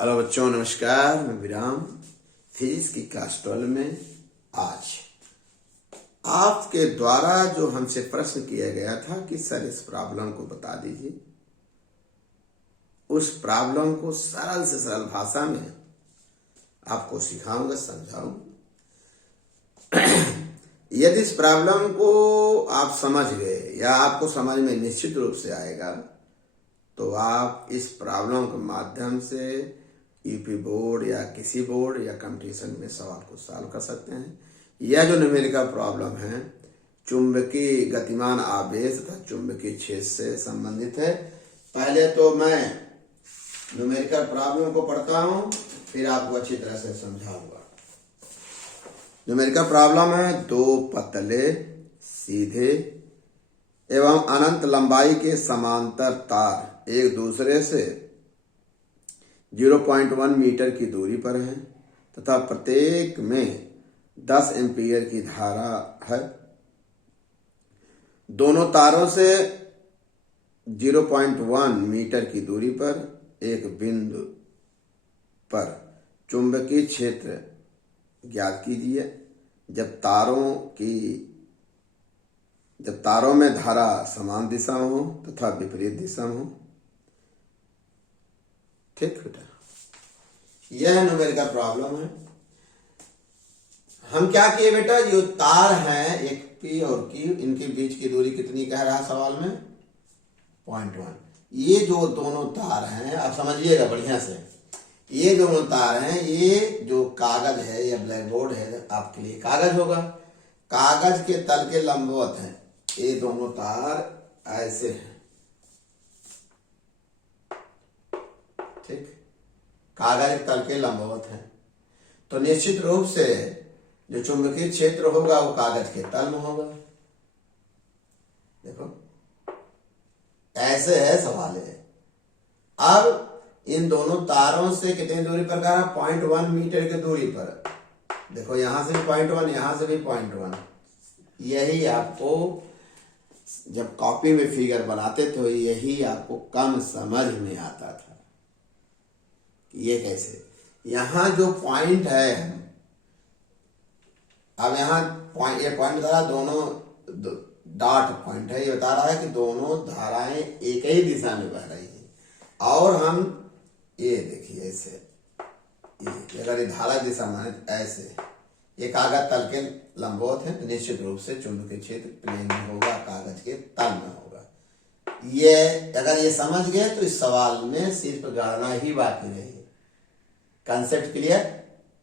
Hello बच्चों, नमस्कार। मैं विराम फिजिक्स की क्लास 12 में आज आपके द्वारा जो हमसे प्रश्न किया गया था कि सर इस प्रॉब्लम को बता दीजिए, उस प्रॉब्लम को सरल से सरल भाषा में आपको सिखाऊंगा, समझाऊंगा। यदि इस प्रॉब्लम को आप समझ गए या आपको समझ में निश्चित रूप से आएगा तो आप इस प्रॉब्लम के माध्यम से यूपी बोर्ड या किसी बोर्ड या कंपटीशन में सवाल को सॉल्व कर सकते हैं। यह जो न्यूमेरिकल प्रॉब्लम है चुंबकीय गतिमान आवेश तथा चुंबकीय क्षेत्र से संबंधित है। पहले तो मैं न्यूमेरिकल प्रॉब्लम को पढ़ता हूं, फिर आपको अच्छी तरह से समझाऊंगा। न्यूमेरिकल प्रॉब्लम है, दो पतले सीधे एवं अनंत लंबाई के समांतर तार एक दूसरे से 0.1 मीटर की दूरी पर हैं तथा प्रत्येक में 10 एम्पीयर की धारा है। दोनों तारों से 0.1 मीटर की दूरी पर एक बिंदु पर चुंबकीय क्षेत्र ज्ञात कीजिए जब तारों में धारा समान दिशा में हो तथा विपरीत दिशा में हो। ठीक बेटा, यह न्यूमेरिकल प्रॉब्लम है। हम क्या किए बेटा, जो तार हैं एक पी और क्यू, इनके बीच की दूरी कितनी कह रहा है सवाल में? 0.1। ये जो दोनों तार हैं, आप समझिएगा बढ़िया से, ये दोनों तार हैं, ये जो कागज है या ब्लैक बोर्ड है, आपके लिए कागज होगा, कागज के तल के लंबवत हैं। ये दोनों तार ऐसे हैं, ठीक, कागज के तल के लंबवत हैं। तो निश्चित रूप से जो चुंबकीय क्षेत्र होगा वो कागज के तल में होगा। देखो ऐसे है सवाल है। अब इन दोनों तारों से कितनी दूरी पर कहा? 0.1 मीटर की दूरी पर। देखो यहां से भी 0.1, यहां से भी 0.1। यही आपको जब कॉपी में फिगर बनाते थे यही आपको कम समझ में आता था। ये कैसे? यहां जो पॉइंट है, अब यहां ये पॉइंट बता रहा, दोनों डॉट पॉइंट है, ये बता रहा है कि दोनों धाराएं एक ही दिशा में बह रही हैं। और हम ये देखिए ऐसे, ये अगर ये धारा दिशा माने ऐसे, ये कागज तल के लंबवत है तो निश्चित रूप से चुंबकीय क्षेत्र प्लेन में होगा, कागज के तल में होगा। ये अगर ये समझ गए तो इस सवाल में सिर्फ गणना ही बाकी रही। Concept clear?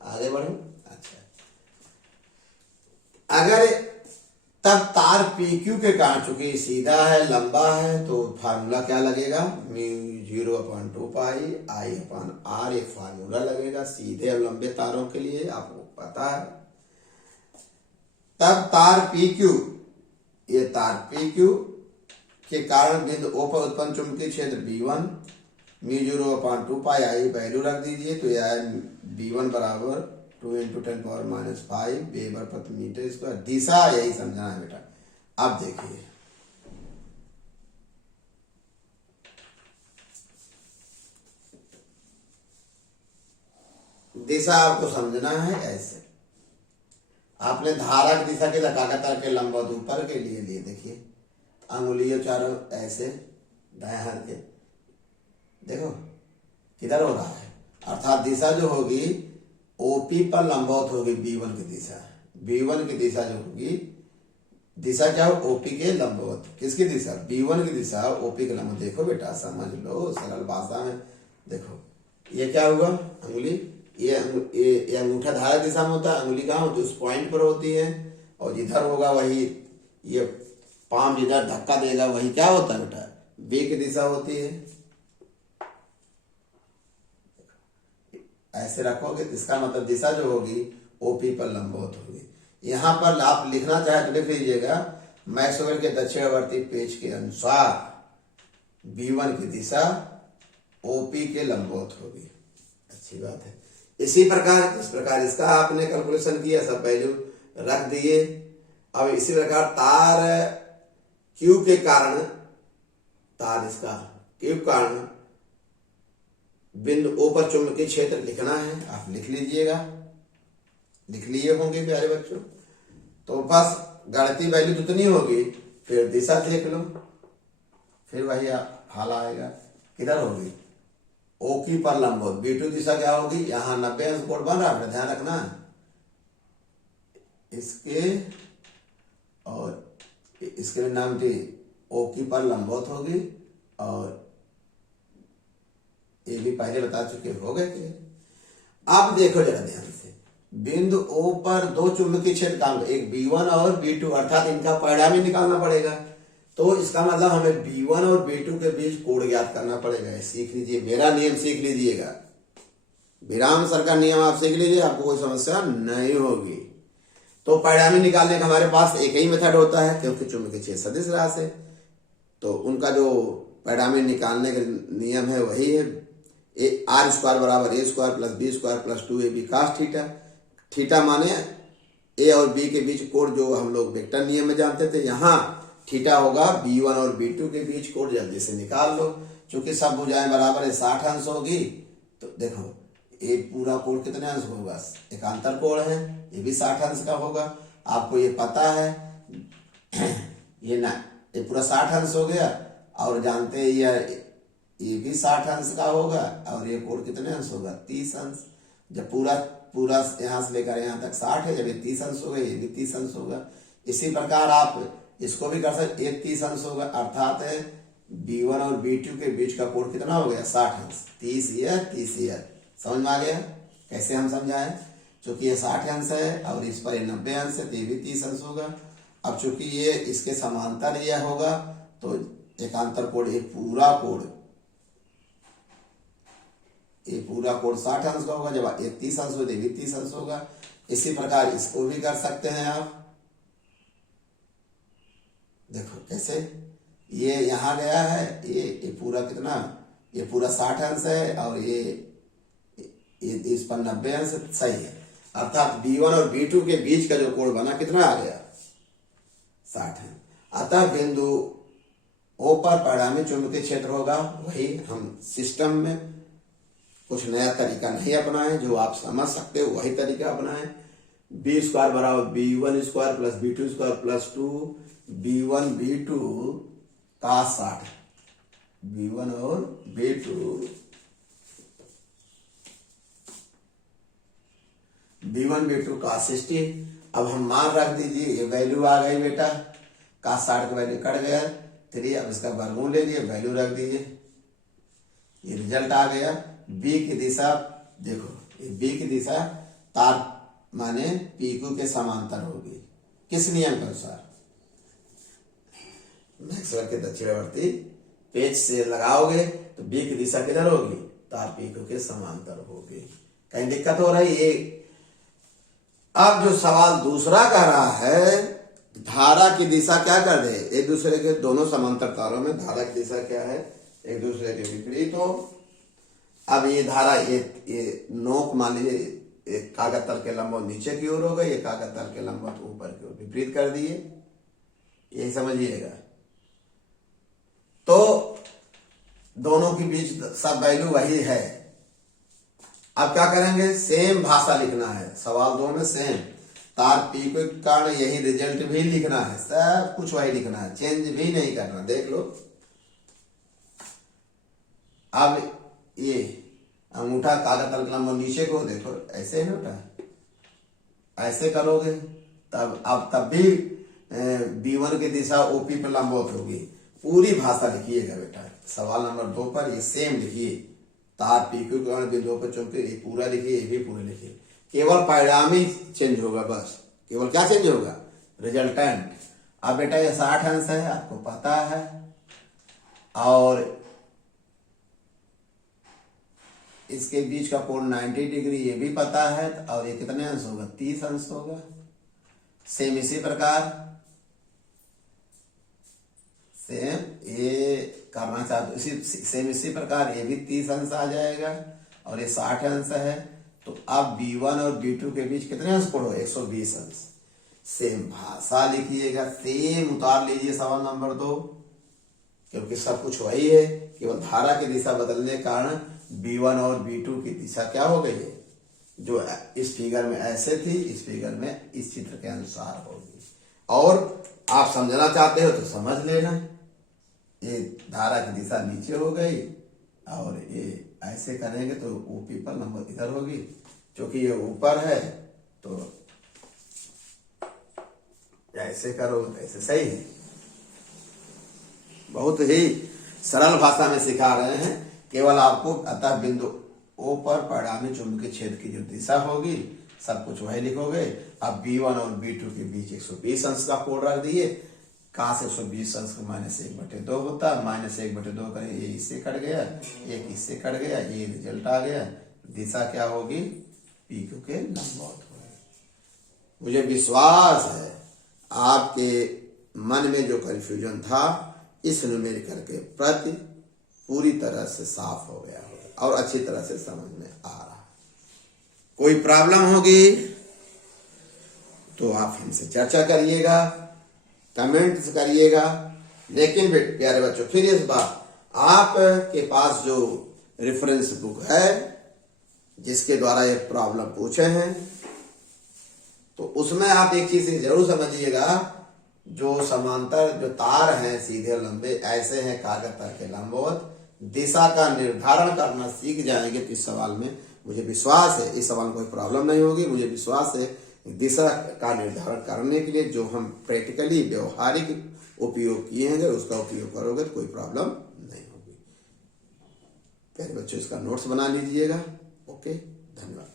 आगे बढ़ो। अच्छा, अगर तब तार PQ के कारण, चूंकि सीधा है लंबा है, तो फार्मूला क्या लगेगा? μ0/2 पाई I/r, एक फार्मूला लगेगा सीधे और लंबे तारों के लिए, आपको पता है। तब तार PQ, ये तार PQ के कारण बिंदु O पर उत्पन्न चुंबकीय क्षेत्र B1 μ0/2 पाई I वैल्यू रख दीजिए तो यह B1 बराबर 2 × 10⁻⁵ वेबर प्रति मीटर स्क्वायर। दिशा यही समझना है बेटा। अब देखिए दिशा आपको समझना है ऐसे। आपने धारा की दिशा के लगातार के लंबवत ऊपर के लिए देखिए, अंगुलियों चारों ऐसे दाएं हाथ के, देखो किधर हो रहा है, अर्थात दिशा जो होगी OP पर लंबवत होगी B1 की दिशा। B1 की दिशा जो होगी, दिशा क्या हो? OP के लंबवत। किसकी दिशा? B1 की दिशा OP के लंबवत। देखो बेटा समझ लो सरल भाषा में। देखो ये क्या हुआ, अंगुली, ये अंगूठा धारा दिशा में होता है, अंगुली कहाँ होती है? उस पॉइंट पर होती है। और जिधर होगा वही, ये पाम जिधर धक्का देगा वही क्या होता है बेटा? B की दिशा होती है। ऐसे रखोगे, इसका मतलब दिशा जो होगी OP पर लंबवत होगी। यहां पर आप लिखना चाहे तो लिख लीजिएगा, मैक्सवेल के दक्षिणावर्ती पेज के अनुसार B1 की दिशा OP के लंबवत होगी। अच्छी बात है। इसी प्रकार, इस प्रकार इसका आपने कैलकुलेशन किया, सब वैल्यू रख दिए। अब इसी प्रकार तार Q के कारण, तार इसका Q के कारण बिंदु ओ पर चुंबकीय क्षेत्र लिखना है, आप लिख लीजिएगा, लिख लिए होंगे प्यारे बच्चों। तो बस गणितीय वैल्यू जितनी होगी, फिर दिशा देख लो, फिर वही हाल आएगा। किधर होगी? ओ की पर लंबवत B2 दिशा क्या होगी? यहाँ 90 अंश कोण बन रहा है, ध्यान रखना, इसके और इसके नाम की ओ की पर लंबवत होगी, और ये भी पहले बता चुके हो गए थे। आप देखो जरा ध्यान से, बिंदु O पर दो चुंबकीय क्षेत्र काम, एक B1 और B2, अर्थात इनका परिणाम ही निकालना पड़ेगा। तो इसका मतलब हमें B1 और B2 के बीच कोण ज्ञात करना पड़ेगा। सीख लीजिए, मेरा नियम सीख लीजिएगा, विराम सर का नियम आप सीख लीजिए, आपको कोई समस्या नहीं होगी। तो परिणामी निकालने का हमारे पास एक ही मेथड होता है, क्योंकि चुंबकीय क्षेत्र सदिश राशि है, तो उनका जो परिणामी निकालने का नियम है वही है, आर स्क्वायर बराबर A square plus B square plus 2ab cos theta. Theta माने ए और बी के बीच कोण, जो हम लोग वेक्टर नियम में जानते थे। यहाँ थीटा होगा B1 और B2 के बीच कोण, जल्दी से निकाल लो। चूंकि सब भुजाएं बराबर है, 60 अंश होगी, तो देखो ये पूरा कोण कितने अंश होगा? एकांतर कोण है, ये भी 60 अंश का होगा। आपको ये पता है, ये ना, ये पूरा 60 अंश हो गया, और जानते हैं ये भी 60 अंश का होगा, और ये कोण कितने अंश होगा? 30 अंश। जब पूरा यहाँ से लेकर यहाँ तक 60 है, जब ये 30 अंश होगा, ये भी 30 अंश होगा। इसी प्रकार आप इसको भी कर सकते, ये 30 अंश होगा, अर्थात है B1 और B2 के बीच का कोण कितना हो गया? 60 अंश। 30 ईयर। समझ में आ गया कैसे हम समझाएं? चूंकि ये 60 अंश है और इस पर 90 अंश है, तो ये भी 30 अंश होगा। अब चूंकि ये इसके समांतर यह होगा, तो एकांतर कोण, ये पूरा कोण 60 अंश का होगा। जब ये 30 अंश हो, तो ये भी 30 अंश होगा। इसी प्रकार इसको भी कर सकते हैं आप। देखो कैसे, ये यहाँ गया है, ये पूरा कितना, ये पूरा 60 अंश है, और ये इस पर 90 अंश, सही है। अर्थात B1 और B2 के बीच का जो कोण बना कितना आ गया? 60 है। अतः बिंदु O पर परिणामी चुंबकीय क्षेत्र होगा वही। हम सिस्टम में कुछ नया तरीका नहीं अपनाएं, जो आप समझ सकते हो वही तरीका अपनाएं। B स्क्वायर बराबर B1 square plus B2 square plus 2B1 B2 cos 60, B1 और B2 cos 60। अब हम मान रख दीजिए, ये वैल्यू आ गई बेटा, cos 60 का वैल्यू कट गया 3, अब इसका वर्गमूल ले लिए, वैल्यू रख दीजिए, ये रिजल्ट आ गया। B की दिशा देखो, ये B की दिशा तार माने PQ के समांतर होगी। किस नियम के अनुसार? मैक्सवेल के दक्षिणावर्ती पेज से लगाओगे तो B की दिशा किधर होगी? तार PQ के समांतर होगी। कहीं दिक्कत हो रही है? अब जो सवाल दूसरा कह रहा है, धारा की दिशा क्या कर दे? एक दूसरे के, दोनों समांतर तारों में धारा की दिशा क्या है? एक दूसरे के विपरीत हो। अब ये धारा, ये नोक मान लीजिए, एक कागज तल के लंबवत नीचे की ओर हो गई, ये कागज तल के लंबवत ऊपर की ओर, विपरीत कर दिए, यही समझिएगा। तो दोनों के बीच सब वैल्यू वही है। अब क्या करेंगे? सेम भाषा लिखना है, सवाल दो में सेम। तार P के कारण यही रिजल्ट भी लिखना है, सब कुछ वही लिखना है, चेंज भी नहीं करना। देख लो, अब ये अंगूठा कागज तल का लंबवत नीचे को, देखो ऐसे है बेटा, ऐसे करोगे तब भी B1 की दिशा OP पर लंबवत होगी। पूरी भाषा लिखिएगा बेटा, सवाल नंबर 2 पर ये सेम लिखिए। तार PQ के बिंदुओं पर चुनके ये पूरा लिखिए, ये भी पूरा लिखिए। केवल परिणामी चेंज होगा, बस केवल क्या चेंज होगा? रिजल्टेंट। अब बेटा ये 60 अंश है, आपको पता है, और इसके बीच का कोण 90 डिग्री, ये भी पता है, और ये कितने अंश होगा? 30 अंश होगा। सेम इसी प्रकार सेम ये करना चाहते, सेम इसी प्रकार ये भी 30 अंश आ जाएगा, और ये 60 अंश है। तो अब B1 और B2 के बीच कितने अंश पढ़ो? 120 अंश। सेम भाषा लिखिएगा, सेम उतार लीजिए सवाल नंबर 2, क्योंकि सब कुछ वही है, केवल धारा की दिशा बदलने के कारण B1 और B2 की दिशा क्या हो गई है, जो इस फिगर में ऐसे थी, इस फिगर में इस चित्र के अनुसार होगी। और आप समझना चाहते हो तो समझ लेना, ये धारा की दिशा नीचे हो गई और ये ऐसे करेंगे तो ओपी पर नंबर इधर होगी, क्योंकि ये ऊपर है तो ऐसे करो तो ऐसे सही है। बहुत ही सरल भाषा में सिखा रहे हैं, केवल आपको अतः बिंदु O पर परिणामी चुंबकीय क्षेत्र की जो दिशा होगी सब कुछ वही लिखोगे। अब B1 और B2 के बीच 120 अंश का कोण रख दिए, कहाँ से 120 अंश का -1/2 होता है, -1/2 करें, ये इससे कट गया, एक इससे कट गया, ये रिजल्ट आ गया। दिशा क्या होगी, PQ के लंबवत होगी। मुझे विश्वास है आपके मन में जो कंफ्यूजन था इस न्यूमेरिकल के प्रति पूरी तरह से साफ हो गया होगा और अच्छी तरह से समझ में आ रहा है। कोई प्रॉब्लम होगी तो आप हमसे चर्चा करिएगा, कमेंट्स करिएगा। लेकिन प्यारे बच्चों, फिर इस बार आपके पास जो रेफरेंस बुक है जिसके द्वारा ये प्रॉब्लम पूछे हैं, तो उसमें आप एक चीज जरूर समझिएगा, जो समांतर जो तार हैं सीधे लंबे ऐसे हैं कागज तल के लंबवत, दिशा का निर्धारण करना सीख जाएंगे तो इस सवाल में मुझे विश्वास है, इस सवाल में कोई प्रॉब्लम नहीं होगी। मुझे विश्वास है दिशा का निर्धारण करने के लिए जो हम प्रैक्टिकली व्यवहारिक उपयोग किए हैं उसका उपयोग करोगे तो कोई प्रॉब्लम नहीं होगी। प्यारे बच्चों, इसका नोट्स बना लीजिएगा। ओके, धन्यवाद।